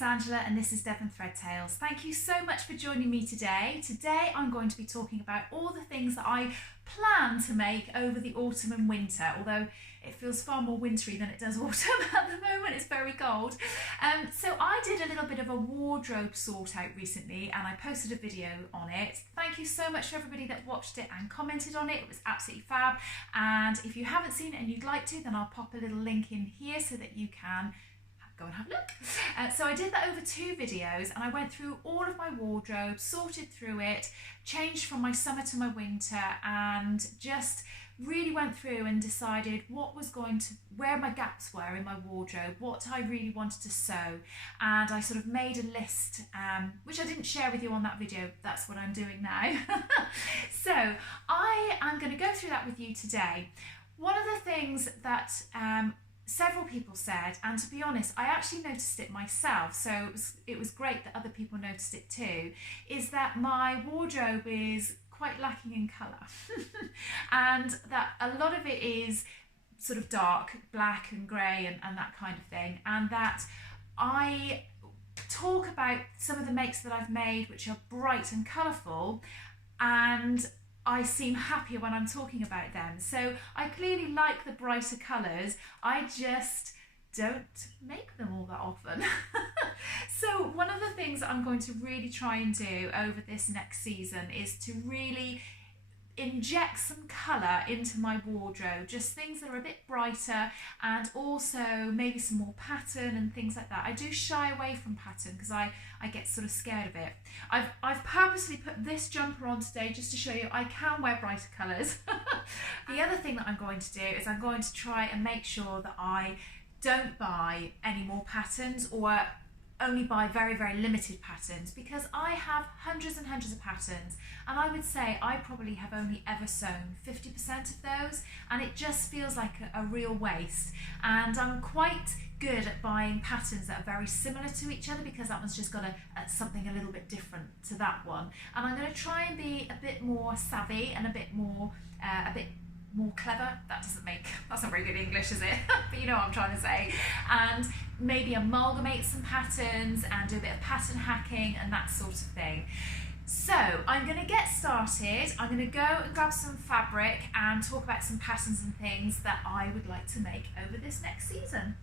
name's Angela and this is Devon Threadtails. Thank you so much for joining me today. Today I'm going to be talking about all the things that I plan to make over the autumn and winter, although it feels far more wintry than it does autumn at the moment. It's very cold. So I did a little bit of a wardrobe sort out recently and I posted a video on it. Thank you so much to everybody that watched it and commented on it. It was absolutely fab. And if you haven't seen it and you'd like to, then I'll pop a little link in here so that you can go and have a look. So I did that over 2 videos and I went through all of my wardrobe, sorted through it, changed from my summer to my winter, and just really went through and decided where my gaps were in my wardrobe, what I really wanted to sew, and I sort of made a list, which I didn't share with you on that video. That's what I'm doing now. So I am going to go through that with you today. One of the things that several people said, and to be honest, I actually noticed it myself, so it was great that other people noticed it too, is that my wardrobe is quite lacking in colour. And that a lot of it is sort of dark, black and grey and that kind of thing, and that I talk about some of the makes that I've made which are bright and colourful, and I seem happier when I'm talking about them. So I clearly like the brighter colours, I just don't make them all that often. So one of the things that I'm going to really try and do over this next season is to really inject some colour into my wardrobe, just things that are a bit brighter, and also maybe some more pattern and things like that. I do shy away from pattern because I get sort of scared of it. I've purposely put this jumper on today just to show you I can wear brighter colours. The other thing that I'm going to do is I'm going to try and make sure that I don't buy any more patterns, or only buy very, very limited patterns, because I have hundreds and hundreds of patterns, and I would say I probably have only ever sewn 50% of those, and it just feels like a real waste. And I'm quite good at buying patterns that are very similar to each other, because that one's just got something a little bit different to that one. And I'm going to try and be a bit more savvy and a bit more clever. That's not very good English, is it? But you know what I'm trying to say. And maybe amalgamate some patterns and do a bit of pattern hacking and that sort of thing. So I'm going to get started. I'm going to go and grab some fabric and talk about some patterns and things that I would like to make over this next season.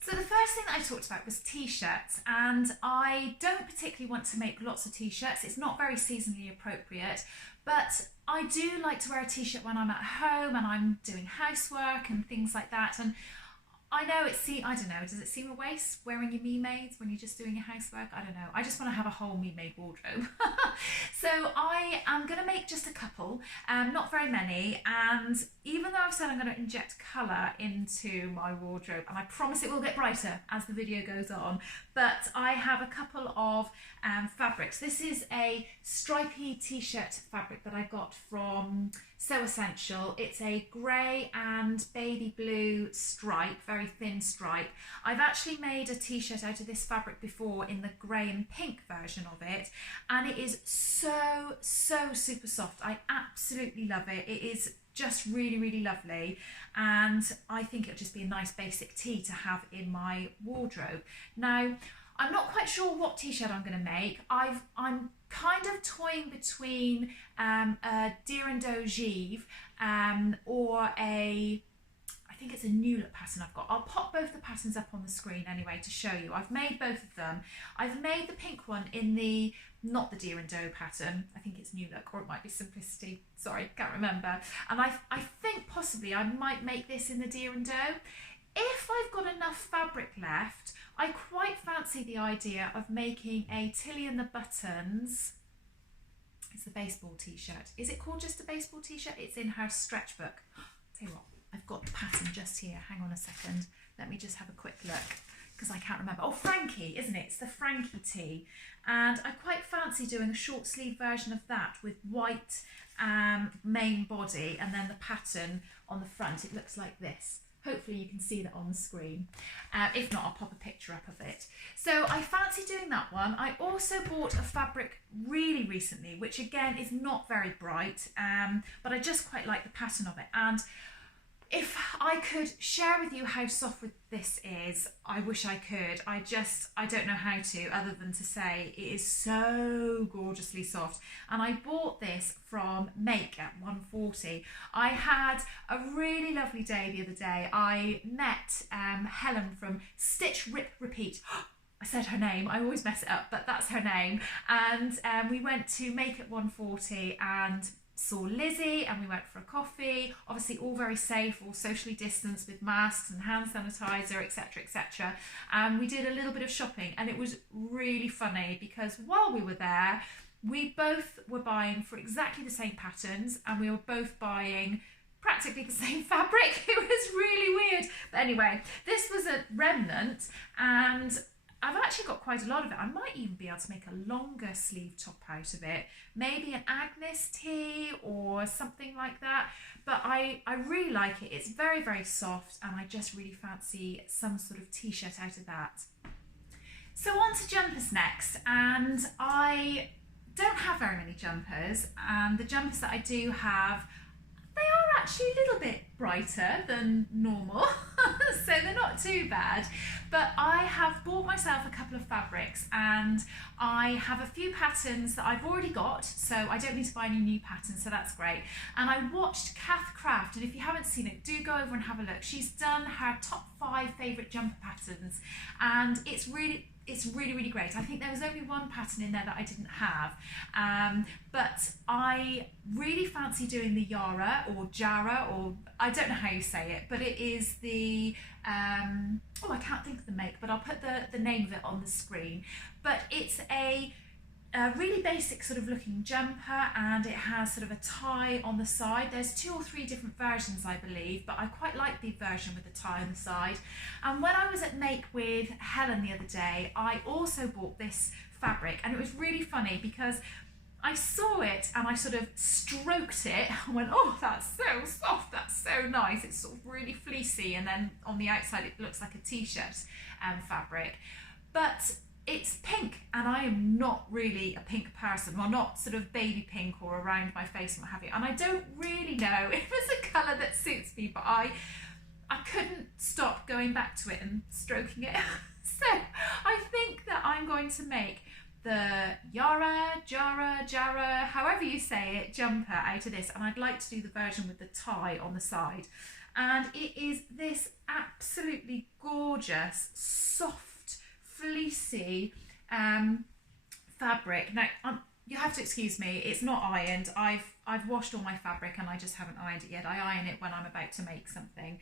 So the first thing that I talked about was t-shirts, and I don't particularly want to make lots of t-shirts. It's not very seasonally appropriate, but I do like to wear a t-shirt when I'm at home and I'm doing housework and things like that. And I know I don't know, does it seem a waste wearing your me-mades when you're just doing your housework? I don't know. I just want to have a whole me-made wardrobe. So I am going to make just a couple, not very many. And even though I've said I'm going to inject colour into my wardrobe, and I promise it will get brighter as the video goes on, but I have a couple of fabrics. This is a stripy t-shirt fabric that I got from So Essential. It's a grey and baby blue stripe, very thin stripe. I've actually made a t-shirt out of this fabric before in the grey and pink version of it, and it is so super soft. I absolutely love it. It is just really, really lovely, and I think it'll just be a nice basic tee to have in my wardrobe. Now, I'm not quite sure what t-shirt I'm going to make. I'm kind of toying between a Deer and Doe Givre or I think it's a new look pattern I've got. I'll pop both the patterns up on the screen anyway to show you. I've made both of them. I've made the pink one in not the Deer and Doe pattern. I think it's New Look, or it might be Simplicity. Sorry, can't remember. And I think possibly I might make this in the Deer and Doe. If I've got enough fabric left, I quite fancy the idea of making a Tilly and the Buttons. It's the baseball t-shirt. Is it called just a baseball t-shirt? It's in her stretch book. Tell you what, I've got the pattern just here. Hang on a second. Let me just have a quick look, because I can't remember. Oh, Frankie, isn't it? It's the Frankie tee. And I quite fancy doing a short sleeve version of that with white main body and then the pattern on the front. It looks like this. Hopefully you can see that on the screen. If not, I'll pop a picture up of it. So I fancy doing that one. I also bought a fabric really recently, which again is not very bright, but I just quite like the pattern of it. And If I could share with you how soft this is, I wish I could. I don't know how to, other than to say it is so gorgeously soft. And I bought this from Make at 140. I had a really lovely day the other day. I met Helen from Stitch Rip Repeat. I said her name, I always mess it up, but that's her name. And we went to Make at 140 and saw Lizzie, and we went for a coffee, obviously all very safe, all socially distanced with masks and hand sanitizer, etc, etc. And we did a little bit of shopping, and it was really funny because while we were there, we both were buying for exactly the same patterns, and we were both buying practically the same fabric. It was really weird. But anyway, this was a remnant, and I've actually got quite a lot of it. I might even be able to make a longer sleeve top out of it. Maybe an Agnes tee or something like that. But I really like it. It's very, very soft, and I just really fancy some sort of t-shirt out of that. So on to jumpers next. And I don't have very many jumpers. And the jumpers that I do have, they are actually a little bit brighter than normal, so they're not too bad. But I have bought myself a couple of fabrics, and I have a few patterns that I've already got, so I don't need to buy any new patterns, so that's great. And I watched Kath Craft, and if you haven't seen it, do go over and have a look. She's done her top 5 favourite jumper patterns, and it's really, really great. I think there was only one pattern in there that I didn't have, but I really fancy doing the Yara or Jara, or I don't know how you say it, but it is the, oh, I can't think of the make, but I'll put the name of it on the screen. But it's a really basic sort of looking jumper, and it has sort of a tie on the side. There's 2 or 3 different versions, I believe, but I quite like the version with the tie on the side. And when I was at Make with Helen the other day, I also bought this fabric, and it was really funny because I saw it and I sort of stroked it and went, oh, that's so soft, that's so nice. It's sort of really fleecy, and then on the outside it looks like a t-shirt fabric. But it's pink, and I am not really a pink person. Well, not sort of baby pink or around my face and what have you. And I don't really know if it's a colour that suits me, but I couldn't stop going back to it and stroking it. So I think that I'm going to make the Yara, Jara, however you say it, jumper out of this. And I'd like to do the version with the tie on the side. And it is this absolutely gorgeous, soft, fleecy fabric. Now you have to excuse me, it's not ironed. I've washed all my fabric and I just haven't ironed it yet. I iron it when I'm about to make something.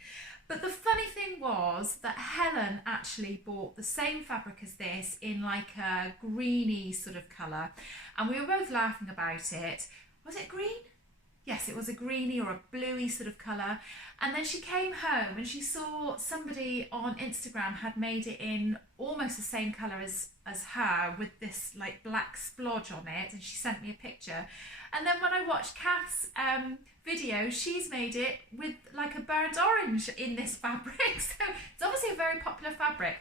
But the funny thing was that Helen actually bought the same fabric as this in like a greeny sort of colour, and we were both laughing about it. Was it green? Yes, it was a greeny or a bluey sort of colour. And then she came home and she saw somebody on Instagram had made it in almost the same colour as her, with this like black splodge on it, and she sent me a picture. And then when I watched Kath's video, she's made it with like a burnt orange in this fabric. So it's obviously a very popular fabric.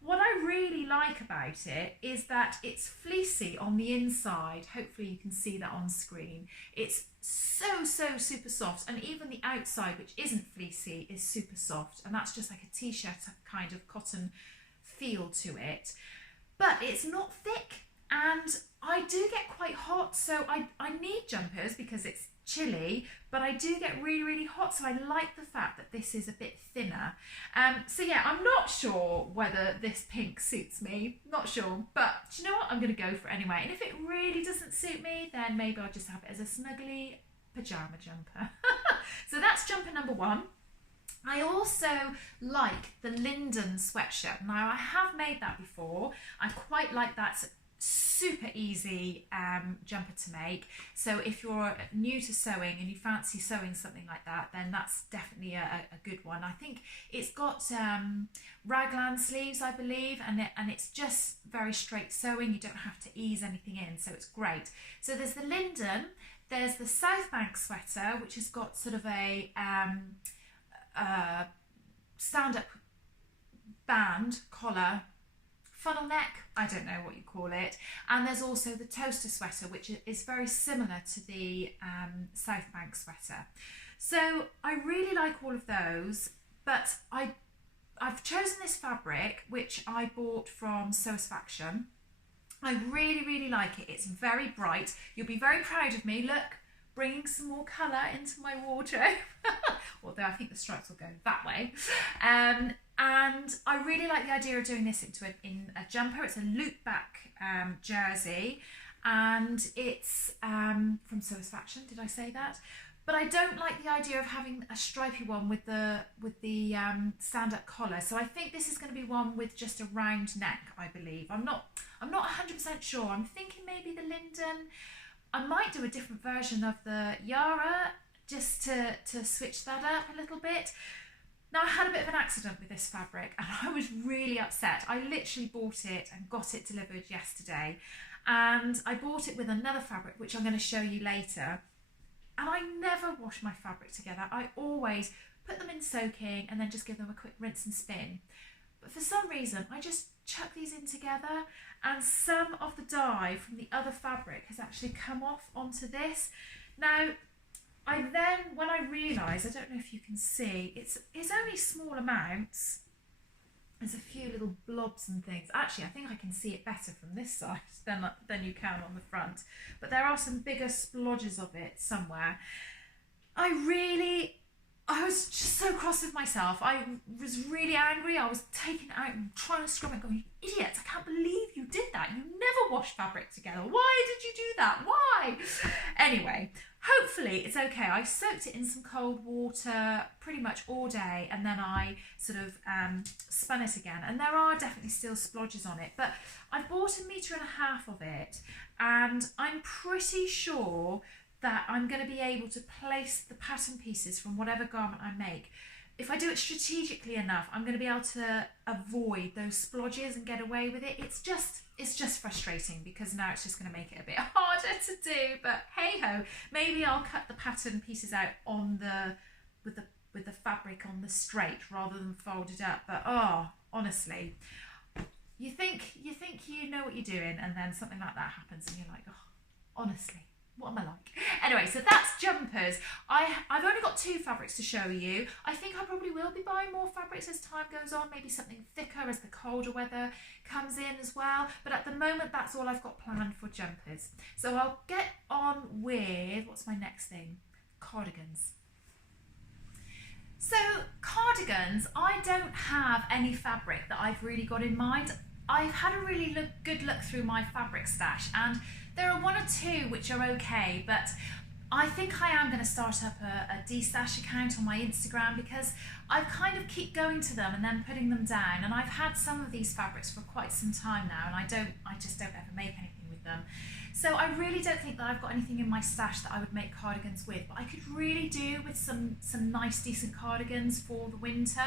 What I really like about it is that it's fleecy on the inside. Hopefully you can see that on screen. It's so super soft, and even the outside, which isn't fleecy, is super soft, and that's just like a t-shirt kind of cotton feel to it. But it's not thick, and I do get quite hot, so I need jumpers because it's chilly, but I do get really hot, so I like the fact that this is a bit thinner. So yeah, I'm not sure whether this pink suits me, not sure, but do you know what, I'm going to go for it anyway. And if it really doesn't suit me, then maybe I'll just have it as a snuggly pyjama jumper. So that's jumper number 1. I also like the Linden Sweatshirt. Now I have made that before. I quite like that. Super easy jumper to make. So if you're new to sewing and you fancy sewing something like that, then that's definitely a good one. I think it's got raglan sleeves, I believe, and it's just very straight sewing. You don't have to ease anything in, so it's great. So there's the Linden, there's the Southbank Sweater, which has got sort of a stand-up band collar, funnel neck, I don't know what you call it. And there's also the toaster sweater, which is very similar to the Southbank sweater. So I really like all of those, but I've chosen this fabric which I bought from Satisfaction. I really, really like it. It's very bright. You'll be very proud of me. Look, bringing some more colour into my wardrobe. Although I think the stripes will go that way. And I really like the idea of doing this in a jumper. It's a loop back jersey, and it's from Satisfaction. Did I say that? But I don't like the idea of having a stripy one with the stand-up collar. So I think this is going to be one with just a round neck, I believe. I'm not 100% sure. I'm thinking maybe the Linden. I might do a different version of the Yara just to switch that up a little bit. Now, I had a bit of an accident with this fabric and I was really upset. I literally bought it and got it delivered yesterday, and I bought it with another fabric which I'm going to show you later. And I never wash my fabric together. I always put them in soaking and then just give them a quick rinse and spin. But for some reason, I just chuck these in together, and some of the dye from the other fabric has actually come off onto this. Now, when I realised, I don't know if you can see, it's only small amounts. There's a few little blobs and things. Actually, I think I can see it better from this side than you can on the front. But there are some bigger splodges of it somewhere. I was just so cross with myself. I was really angry. I was taking it out and trying to scrub it, going, idiot, I can't believe you did that. You never wash fabric together. Why did you do that? Why? Anyway, hopefully it's okay. I soaked it in some cold water pretty much all day, and then I sort of spun it again. And there are definitely still splodges on it, but I bought 1.5 meters of it, and I'm pretty sure that I'm going to be able to place the pattern pieces from whatever garment I make. If I do it strategically enough, I'm going to be able to avoid those splodges and get away with it. It's just frustrating because now it's just going to make it a bit harder to do. But hey ho, maybe I'll cut the pattern pieces out on with the fabric on the straight rather than folded up. But honestly, you think you know what you're doing, and then something like that happens, and you're like, honestly. What am I like? Anyway, so that's jumpers. I've only got 2 fabrics to show you. I think I probably will be buying more fabrics as time goes on, maybe something thicker as the colder weather comes in as well. But at the moment, that's all I've got planned for jumpers. So I'll get on with, what's my next thing? Cardigans. So cardigans, I don't have any fabric that I've really got in mind. I've had a really good look through my fabric stash, and there are 1 or 2 which are okay, but I think I am going to start up a de-stash account on my Instagram, because I kind of keep going to them and then putting them down, and I've had some of these fabrics for quite some time now, and I just don't ever make anything with them. So I really don't think that I've got anything in my stash that I would make cardigans with, but I could really do with some nice decent cardigans for the winter,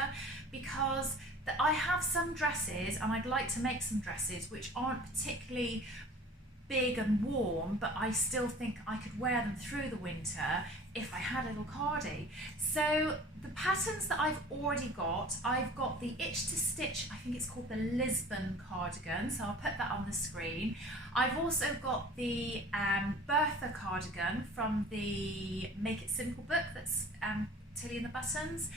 because I have some dresses, and I'd like to make some dresses which aren't particularly big and warm, but I still think I could wear them through the winter if I had a little cardi. So the patterns that I've already got, I've got the Itch to Stitch, I think it's called the Lisbon cardigan, so I'll put that on the screen. I've also got the Bertha cardigan from the Make It Simple book, that's Tilly and the Buttons.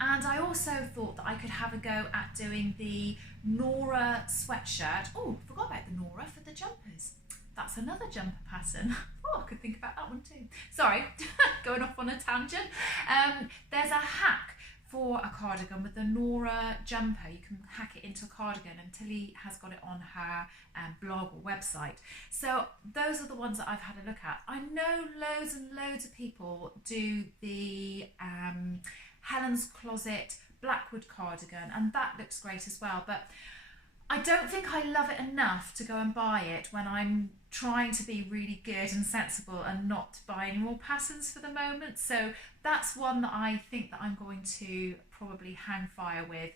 And I also thought that I could have a go at doing the Nora sweatshirt. Oh, forgot about the Nora for the jumpers. That's another jumper pattern. Oh, I could think about that one too. Sorry, going off on a tangent. There's a hack for a cardigan with the Nora jumper. You can hack it into a cardigan, and Tilly has got it on her blog or website. So those are the ones that I've had a look at. I know loads and loads of people do the Helen's Closet Blackwood cardigan, and that looks great as well, but I don't think I love it enough to go and buy it when I'm trying to be really good and sensible and not buy any more patterns for the moment. So that's one that I think that I'm going to probably hang fire with.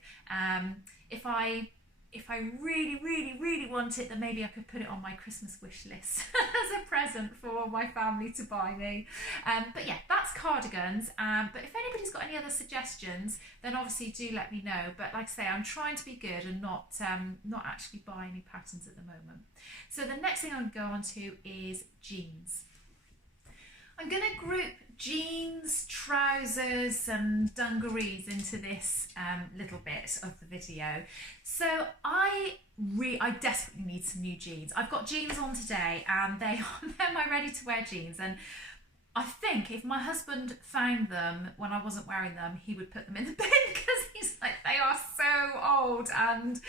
If I really, really, really want it, then maybe I could put it on my Christmas wish list as a present for my family to buy me. But yeah, that's cardigans. But if anybody's got any other suggestions, then obviously do let me know. But like I say, I'm trying to be good and not actually buy any patterns at the moment. So the next thing I'm going to go on to is jeans. I'm going to group jeans, trousers, trousers and dungarees into this little bit of the video. So I desperately need some new jeans. I've got jeans on today and they're my ready to wear jeans, and I think if my husband found them when I wasn't wearing them, he would put them in the bin because he's like, they are so old and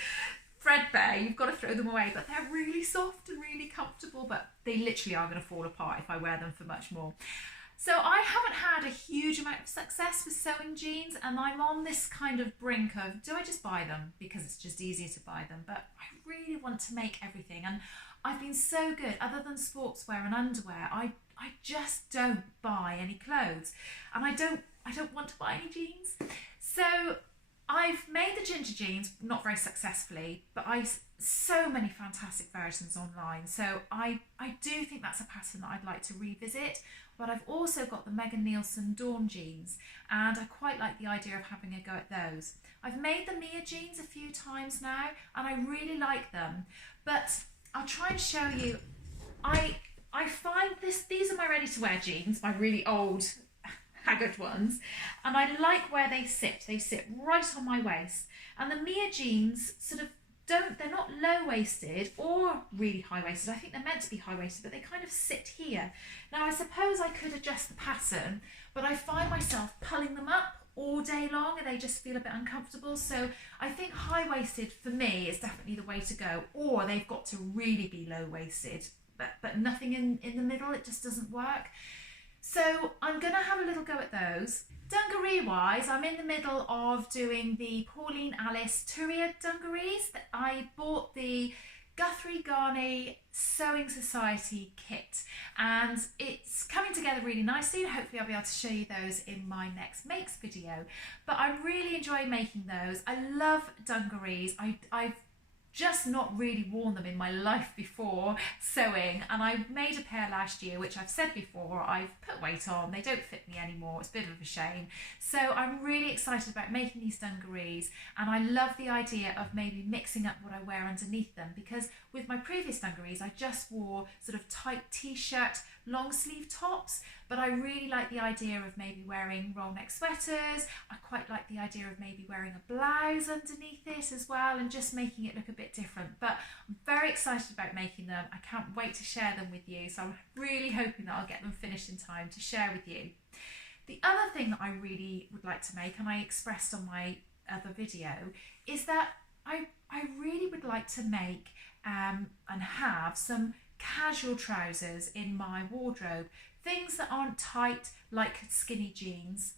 threadbare, you've got to throw them away. But they're really soft and really comfortable, but they literally are going to fall apart if I wear them for much more. So I haven't had a huge amount of success with sewing jeans, and I'm on this kind of brink of, do I just buy them because it's just easier to buy them? But I really want to make everything, and I've been so good, other than sportswear and underwear, I just don't buy any clothes, and I don't want to buy any jeans. So I've made the ginger jeans, not very successfully, but so many fantastic versions online. So I do think that's a pattern that I'd like to revisit. But I've also got the Megan Nielsen Dawn jeans, and I quite like the idea of having a go at those. I've made the Mia jeans a few times now, and I really like them. But I'll try and show you. I find these are my ready to wear jeans, my really old haggard ones, and I like where they sit. They sit right on my waist. And the Mia jeans sort of they're not low-waisted or really high-waisted. I think they're meant to be high-waisted, but they kind of sit here. Now, I suppose I could adjust the pattern, but I find myself pulling them up all day long and they just feel a bit uncomfortable. So I think high-waisted for me is definitely the way to go, or they've got to really be low-waisted, but nothing in the middle, it just doesn't work. So I'm going to have a little go at those. Dungaree wise, I'm in the middle of doing the Pauline Alice Turia Dungarees. I bought the Guthrie Garney Sewing Society kit, and it's coming together really nicely. Hopefully I'll be able to show you those in my next makes video. But I really enjoy making those. I love dungarees. I've just not really worn them in my life before sewing, and I made a pair last year, which I've said before, I've put weight on, they don't fit me anymore, it's a bit of a shame. So I'm really excited about making these dungarees, and I love the idea of maybe mixing up what I wear underneath them, because with my previous dungarees I just wore sort of tight t-shirt long sleeve tops, but I really like the idea of maybe wearing roll neck sweaters. I quite like the idea of maybe wearing a blouse underneath it as well, and just making it look a bit different. But I'm very excited about making them. I can't wait to share them with you, so I'm really hoping that I'll get them finished in time to share with you. The other thing that I really would like to make, and I expressed on my other video, is that I really would like to make and have some casual trousers in my wardrobe, things that aren't tight like skinny jeans.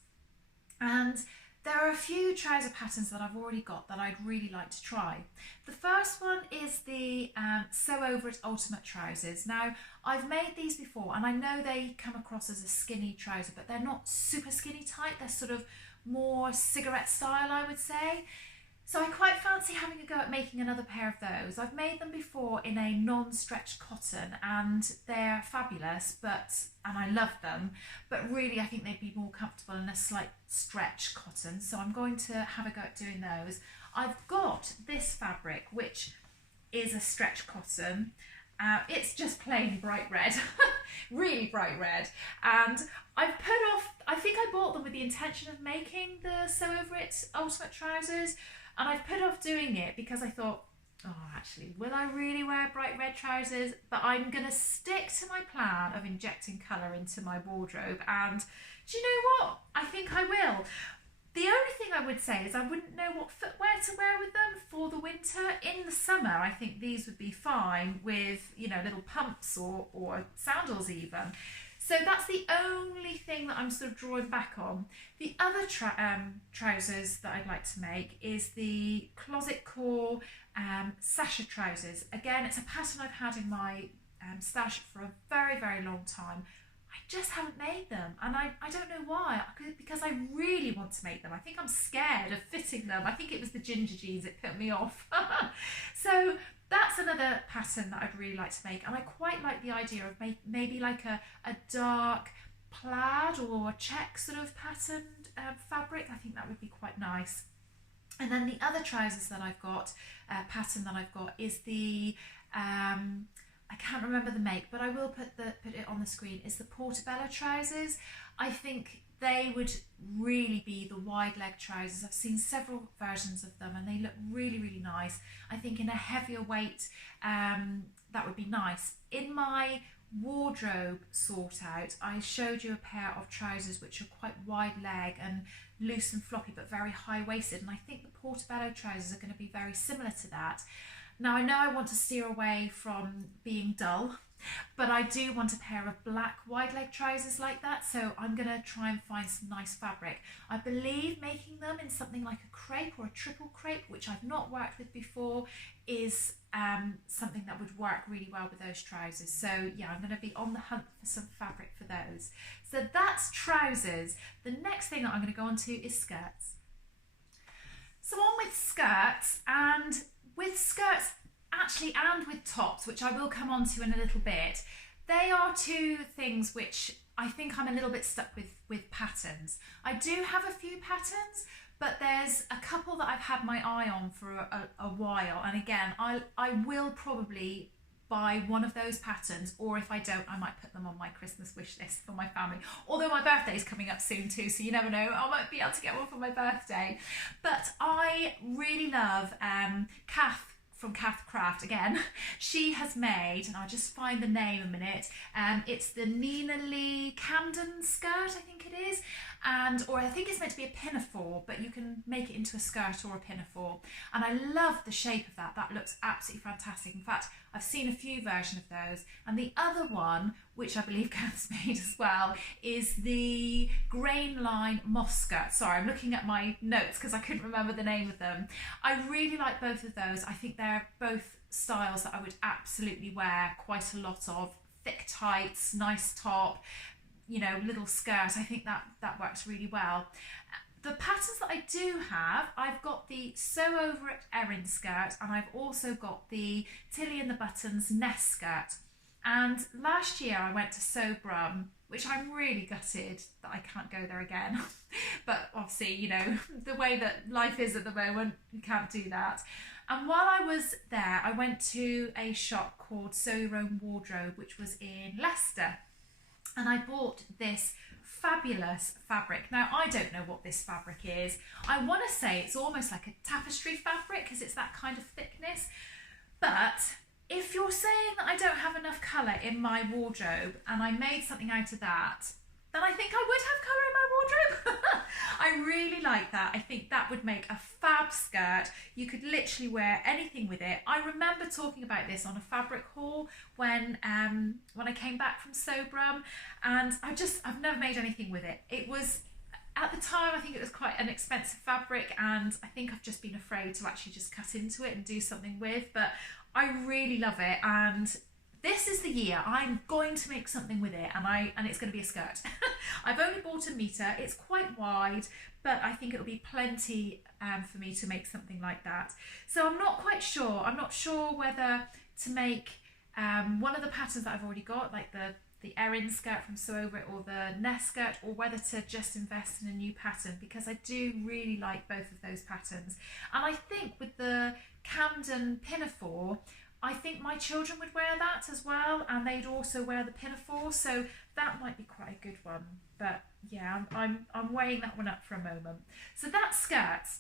And there are a few trouser patterns that I've already got that I'd really like to try. The first one is the Sew Over It Ultimate trousers. Now, I've made these before and I know they come across as a skinny trouser, but they're not super skinny tight. They're sort of more cigarette style, I would say. So I quite fancy having a go at making another pair of those. I've made them before in a non-stretch cotton and they're fabulous, and I love them, but really I think they'd be more comfortable in a slight stretch cotton. So I'm going to have a go at doing those. I've got this fabric, which is a stretch cotton. It's just plain bright red, really bright red. And I've put off, I think I bought them with the intention of making the Sew Over It Ultimate trousers. And I've put off doing it because I thought, oh, actually, will I really wear bright red trousers? But I'm going to stick to my plan of injecting colour into my wardrobe. And do you know what? I think I will. The only thing I would say is I wouldn't know what footwear to wear with them for the winter. In the summer, I think these would be fine with, you know, little pumps or sandals even. So that's the only thing that I'm sort of drawing back on. The other trousers that I'd like to make is the Closet Core Sasha Trousers. Again, it's a pattern I've had in my stash for a very, very long time. I just haven't made them, and I don't know why, because I really want to make them. I think I'm scared of fitting them. I think it was the ginger jeans that put me off. So that's another pattern that I'd really like to make, and I quite like the idea of maybe like a dark plaid or check sort of patterned fabric. I think that would be quite nice. And then the other trousers that I've got, pattern that I've got, is the I can't remember the make, but I will put it on the screen, is the Portobello trousers. I think they would really be the wide leg trousers. I've seen several versions of them and they look really, really nice. I think in a heavier weight, that would be nice. In my wardrobe sort out, I showed you a pair of trousers which are quite wide leg and loose and floppy but very high waisted, and I think the Portobello trousers are going to be very similar to that. Now I know I want to steer away from being dull, but I do want a pair of black wide leg trousers like that, so I'm going to try and find some nice fabric. I believe making them in something like a crepe or a triple crepe, which I've not worked with before, is something that would work really well with those trousers. So yeah, I'm going to be on the hunt for some fabric for those. So that's trousers. The next thing that I'm going to go on to is skirts. So on with skirts, and with skirts actually and with tops, which I will come on to in a little bit, they are two things which I think I'm a little bit stuck with patterns. I do have a few patterns, but there's a couple that I've had my eye on for a while, and again, I will probably buy one of those patterns, or if I don't, I might put them on my Christmas wish list for my family. Although my birthday is coming up soon too, so you never know, I might be able to get one for my birthday. But I really love Kath from Kath Craft. Again, she has made, and I'll just find the name a minute, it's the Nina Lee Camden skirt, I think it is, or I think it's meant to be a pinafore, but you can make it into a skirt or a pinafore, and I love the shape of that looks absolutely fantastic. In fact, I've seen a few versions of those, and the other one, which I believe Kath's made as well, is the grain line moss skirt. Sorry, I'm looking at my notes because I couldn't remember the name of them. I really like both of those. I think they're both styles that I would absolutely wear quite a lot of. Thick tights, nice top, you know, little skirt. I think that works really well. The patterns that I do have, I've got the Sew Over It Erin skirt, and I've also got the Tilly and the Buttons Nest skirt. And last year I went to Sew Brum, which I'm really gutted that I can't go there again. But obviously, you know, the way that life is at the moment, you can't do that. And while I was there, I went to a shop called Sew Your Own Wardrobe, which was in Leicester. And I bought this fabulous fabric. Now, I don't know what this fabric is. I want to say it's almost like a tapestry fabric because it's that kind of thickness. But if you're saying that I don't have enough colour in my wardrobe and I made something out of that, then I think I would have colour in my wardrobe. I really like that. I think that would make a fab skirt. You could literally wear anything with it. I remember talking about this on a fabric haul when I came back from Sew Brum, and I've never made anything with it. It was, at the time, I think it was quite an expensive fabric, and I think I've just been afraid to actually just cut into it and do something with, but I really love it, and this is the year I'm going to make something with it, and it's going to be a skirt. I've only bought a metre. It's quite wide, but I think it'll be plenty for me to make something like that. So I'm not quite sure. I'm not sure whether to make one of the patterns that I've already got, like the Erin skirt from Sew Over It or the Nest skirt, or whether to just invest in a new pattern, because I do really like both of those patterns. And I think with the Camden pinafore, I think my children would wear that as well, and they'd also wear the pinafore, so that might be quite a good one. But yeah, I'm weighing that one up for a moment. So that's skirts.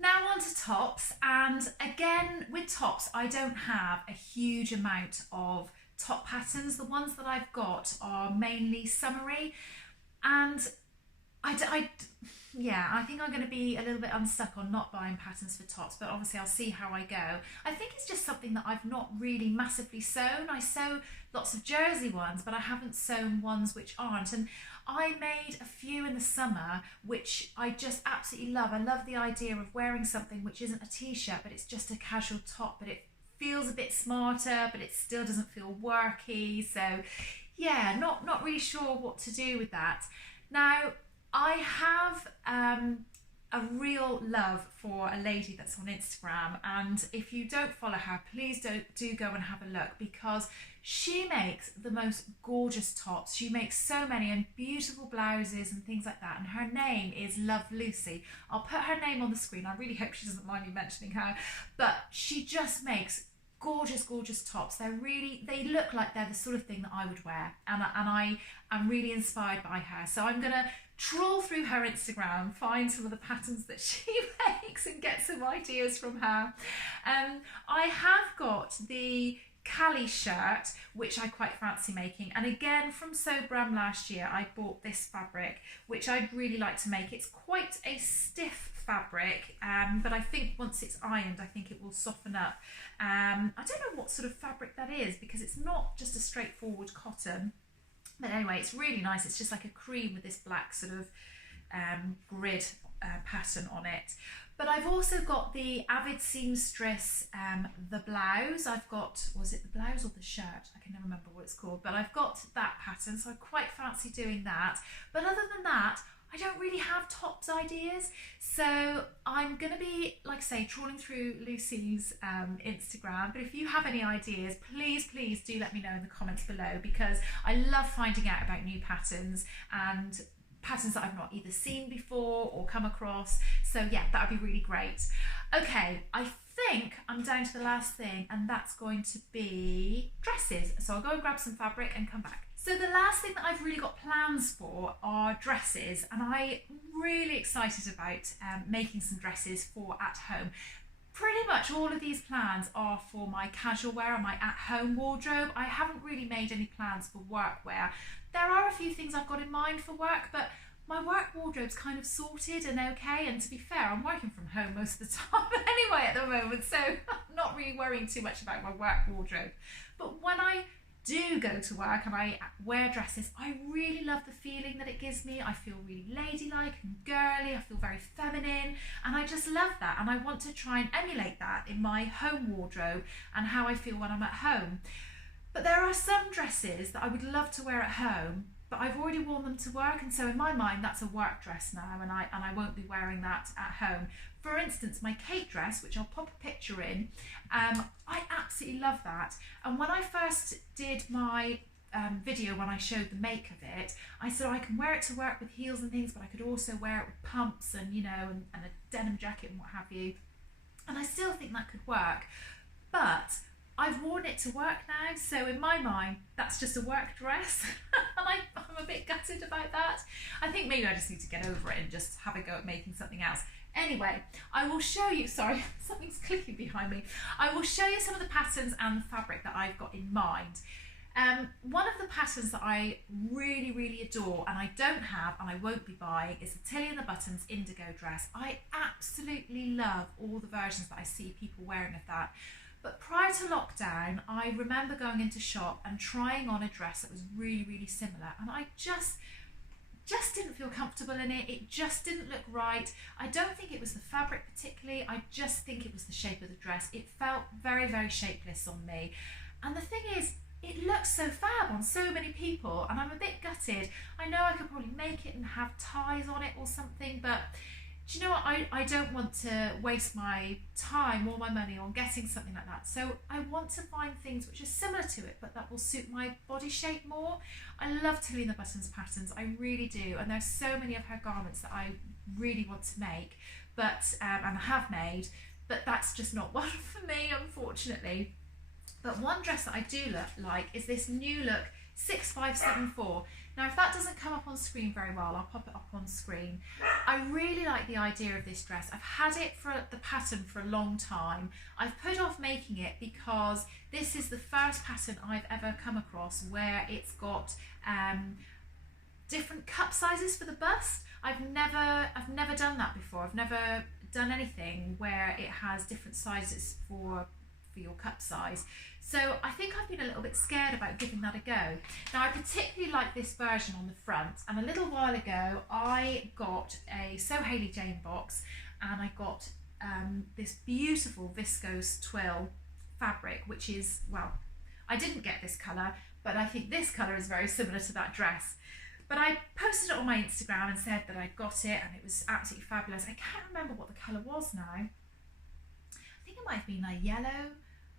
Now on to tops, and again with tops, I don't have a huge amount of top patterns. The ones that I've got are mainly summery, and I think I'm going to be a little bit unstuck on not buying patterns for tops, but obviously I'll see how I go. I think it's just something that I've not really massively sewn. I sew lots of jersey ones, but I haven't sewn ones which aren't. And I made a few in the summer, which I just absolutely love. I love the idea of wearing something which isn't a t-shirt, but it's just a casual top, but it feels a bit smarter, but it still doesn't feel worky. So yeah, not really sure what to do with that. Now, I have a real love for a lady that's on Instagram, and if you don't follow her, please do go and have a look, because she makes the most gorgeous tops. She makes so many, and beautiful blouses and things like that, and her name is Love Lucy. I'll put her name on the screen. I really hope she doesn't mind me mentioning her, but she just makes gorgeous, gorgeous tops. They look like they're the sort of thing that I would wear, and I am really inspired by her. So I'm gonna trawl through her Instagram, find some of the patterns that she makes and get some ideas from her. I have got the Cali shirt, which I quite fancy making, and again from Sobram last year I bought this fabric which I'd really like to make. It's quite a stiff fabric, but I think once it's ironed I think it will soften up. I don't know what sort of fabric that is because it's not just a straightforward cotton, but anyway, it's really nice. It's just like a cream with this black sort of grid pattern on it. But I've also got the Avid Seamstress, the blouse. I've got, was it the blouse or the shirt? I can never remember what it's called, but I've got that pattern, so I quite fancy doing that. But other than that, I don't really have tops ideas. So I'm going to be, like I say, trawling through Lucy's Instagram. But if you have any ideas, please do let me know in the comments below, because I love finding out about new patterns and patterns that I've not either seen before or come across. So yeah, that would be really great. Okay, I think I'm down to the last thing, and that's going to be dresses. So I'll go and grab some fabric and come back. So the last thing that I've really got plans for are dresses, and I'm really excited about making some dresses for at home. Pretty much all of these plans are for my casual wear and my at-home wardrobe. I haven't really made any plans for workwear. There are a few things I've got in mind for work, but my work wardrobe's kind of sorted and okay, and to be fair, I'm working from home most of the time anyway at the moment, so I'm not really worrying too much about my work wardrobe. But when I do go to work and I wear dresses, I really love the feeling that it gives me. I feel really ladylike and girly, I feel very feminine, and I just love that, and I want to try and emulate that in my home wardrobe and how I feel when I'm at home. But there are some dresses that I would love to wear at home, but I've already worn them to work, and so in my mind that's a work dress now, and I won't be wearing that at home. For instance, my Kate dress, which I'll pop a picture in, I absolutely love that. And when I first did my video, when I showed the make of it, I said I can wear it to work with heels and things, but I could also wear it with pumps and, you know, and a denim jacket and what have you. And I still think that could work, but I've worn it to work now, so in my mind, that's just a work dress, and I'm a bit gutted about that. I think maybe I just need to get over it and just have a go at making something else. Anyway, I will show you, sorry, something's clicking behind me. I will show you some of the patterns and the fabric that I've got in mind. One of the patterns that I really adore, and I don't have and I won't be buying, is the Tilly and the Buttons indigo dress. I absolutely love all the versions that I see people wearing of that. But prior to lockdown, I remember going into shop and trying on a dress that was really similar, and I just didn't feel comfortable in it. It just didn't look right. I don't think it was the fabric particularly, I just think it was the shape of the dress. It felt very shapeless on me. And the thing is, it looks so fab on so many people, and I'm a bit gutted. I know I could probably make it and have ties on it or something, but do you know what, I don't want to waste my time or my money on getting something like that. So I want to find things which are similar to it, but that will suit my body shape more. I love Tilly and the Buttons patterns, I really do, and there's so many of her garments that I really want to make, but and have made, but that's just not one for me, unfortunately. But one dress that I do like is this new look 6574. Now, if that doesn't come up on screen very well, I'll pop it up on screen. I really like the idea of this dress. I've had it for the pattern for a long time. I've put off making it because this is the first pattern I've ever come across where it's got different cup sizes for the bust. I've never done that before. I've never done anything where it has different sizes for your cup size. So I think I've been a little bit scared about giving that a go. Now, I particularly like this version on the front, and a little while ago I got a So Hayley Jane box, and I got this beautiful viscose twill fabric, which is, well, I didn't get this colour, but I think this colour is very similar to that dress. But I posted it on my Instagram and said that I got it and it was absolutely fabulous. I can't remember what the colour was now. I think it might have been a yellow.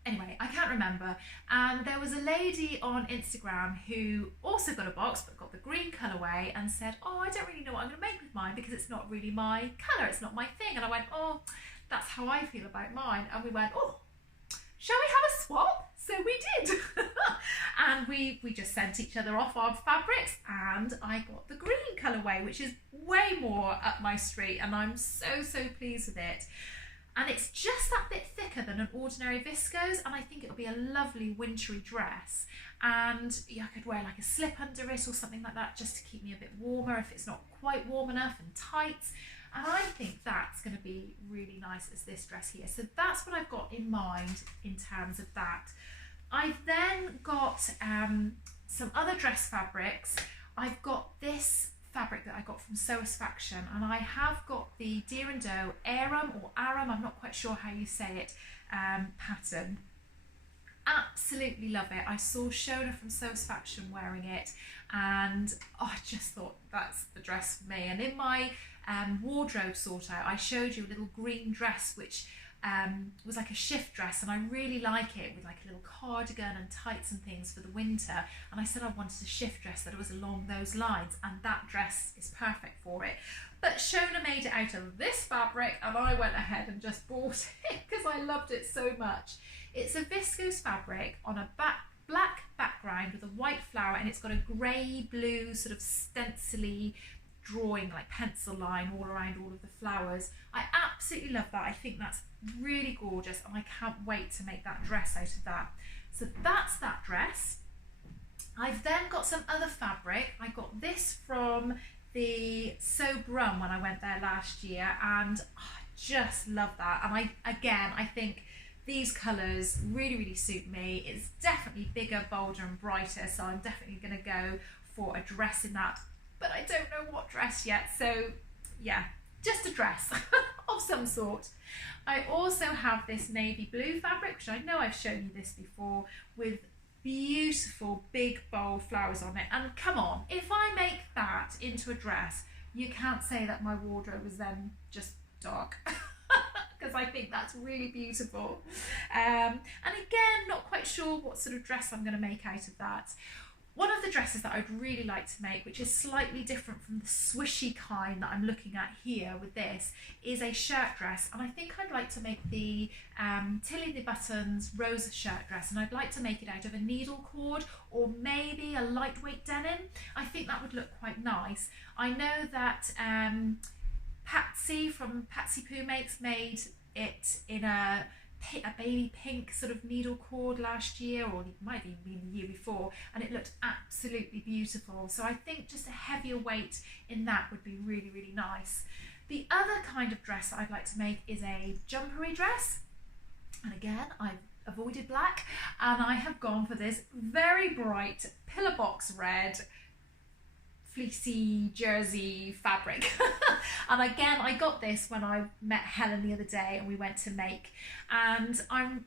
Anyway, I can't remember. And there was a lady on Instagram who also got a box but got the green colourway and said, oh, I don't really know what I'm going to make with mine because it's not really my colour, it's not my thing. And I went, oh, that's how I feel about mine. And we went, oh, shall we have a swap? So we did. And we just sent each other off our fabrics, and I got the green colourway, which is way more up my street, and I'm so pleased with it. And it's just that bit thicker than an ordinary viscose, and I think it'll be a lovely wintry dress. And yeah, I could wear like a slip under it or something like that just to keep me a bit warmer if it's not quite warm enough, and tights. And I think that's going to be really nice as this dress here. So that's what I've got in mind in terms of that. I've then got some other dress fabrics. I've got this fabric that I got from Satisfaction, and I have got the Deer and Doe Aram or Aram, I'm not quite sure how you say it, pattern. Absolutely love it. I saw Shona from Satisfaction wearing it, and I just thought that's the dress for me. And in my wardrobe sort out, I showed you a little green dress which was like a shift dress, and I really like it with like a little cardigan and tights and things for the winter, and I said I wanted a shift dress that was along those lines, and that dress is perfect for it. But Shona made it out of this fabric, and I went ahead and just bought it because I loved it so much. It's a viscose fabric on a black background with a white flower, and it's got a grey blue sort of stencily drawing, like pencil line all around all of the flowers. I absolutely love that. I think that's really gorgeous, and I can't wait to make that dress out of that. So that's that dress. I've then got some other fabric. I got this from the Sew Brum when I went there last year, and I just love that. And I think these colours really suit me. It's definitely bigger, bolder and brighter, so I'm definitely going to go for a dress in that, but I don't know what dress yet. So yeah, just a dress of some sort. I also have this navy blue fabric, which I know I've shown you this before, with beautiful big bold flowers on it. And come on, if I make that into a dress, you can't say that my wardrobe was then just dark. Because I think that's really beautiful. And again, not quite sure what sort of dress I'm going to make out of that. One of the dresses that I'd really like to make, which is slightly different from the swishy kind that I'm looking at here with this, is a shirt dress. And I think I'd like to make the Tilly the Buttons Rosa shirt dress, and I'd like to make it out of a needle cord or maybe a lightweight denim. I think that would look quite nice. I know that Patsy from Patsy Poo Makes made it in a baby pink sort of needle cord last year, or it might have been the year before, and it looked absolutely beautiful. So I think just a heavier weight in that would be really nice. The other kind of dress that I'd like to make is a jumpery dress, and again I've avoided black, and I have gone for this very bright pillar box red fleecy jersey fabric. And again, I got this when I met Helen the other day and we went to make, and I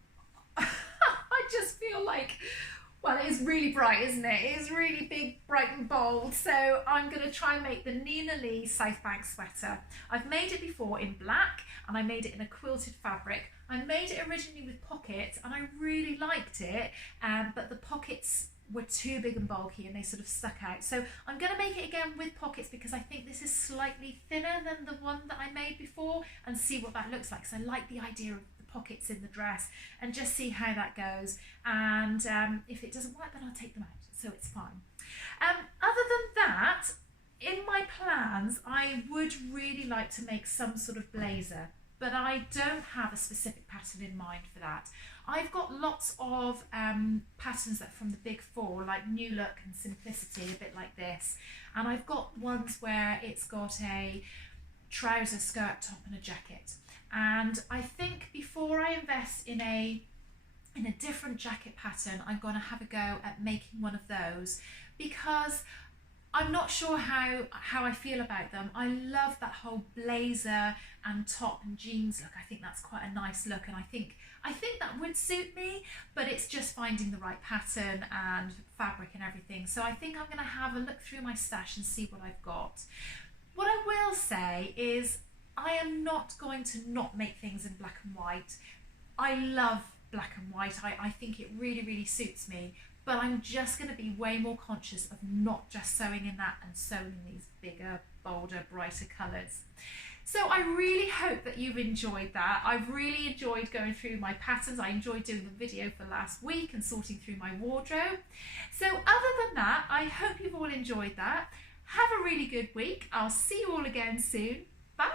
just feel like, well, it is really bright, isn't it? It is really big, bright and bold. So I'm going to try and make the Nina Lee Southbank Sweater. I've made it before in black, and I made it in a quilted fabric. I made it originally with pockets, and I really liked it, but the pockets were too big and bulky and they sort of stuck out. So I'm going to make it again with pockets, because I think this is slightly thinner than the one that I made before, and see what that looks like. So I like the idea of the pockets in the dress, and just see how that goes. And if it doesn't work, then I'll take them out, so it's fine. Other than that, in my plans, I would really like to make some sort of blazer, but I don't have a specific pattern in mind for that. I've got lots of patterns that from the big four, like New Look and Simplicity, a bit like this. And I've got ones where it's got a trouser, skirt, top and a jacket. And I think before I invest in a different jacket pattern, I'm going to have a go at making one of those, because I'm not sure how I feel about them. I love that whole blazer and top and jeans look. I think that's quite a nice look, and I think that would suit me, but it's just finding the right pattern and fabric and everything. So I think I'm going to have a look through my stash and see what I've got. What I will say is I am not going to not make things in black and white. I love black and white. I think it really suits me, but I'm just going to be way more conscious of not just sewing in that and sewing in these bigger, bolder, brighter colours. So I really hope that you've enjoyed that. I've really enjoyed going through my patterns. I enjoyed doing the video for last week and sorting through my wardrobe. So other than that, I hope you've all enjoyed that. Have a really good week. I'll see you all again soon. Bye.